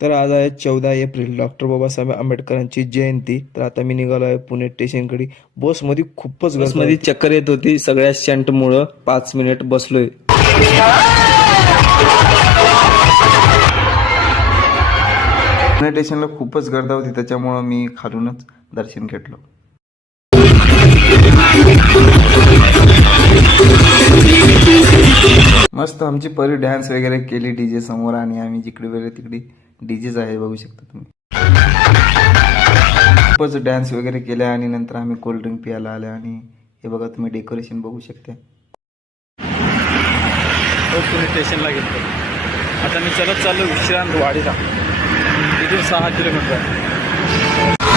तर आज आहे 14 एप्रिल, डॉक्टर बाबासाहेब आंबेडकरांची जयंती. तर आता मी निघालो आहे पुणे स्टेशनकडे. बसमध्ये खूपच बसमध्ये चक्कर येत होती सगळ्या स्टंटमुळं. 5 मिनिट बसलोय. पुणे स्टेशनला खूपच गर्दी होती, त्याच्यामुळं मी खालूनच दर्शन घेतलं. मस्त आमची परी डान्स वगैरे केली डीजे समोर, आणि आम्ही जिकडे वेगळे तिकडे डीजेच आहे, बघू शकता तुम्ही. खूपच डान्स वगैरे केल्या आणि नंतर आम्ही कोल्ड्रिंक प्यायला आल्या. आणि हे बघा तुम्ही डेकोरेशन बघू शकता. पुणे स्टेशनला गेलो. आता मी चलत चाललो विश्रांत वाडीला. इथून 6 किलोमीटर आहे.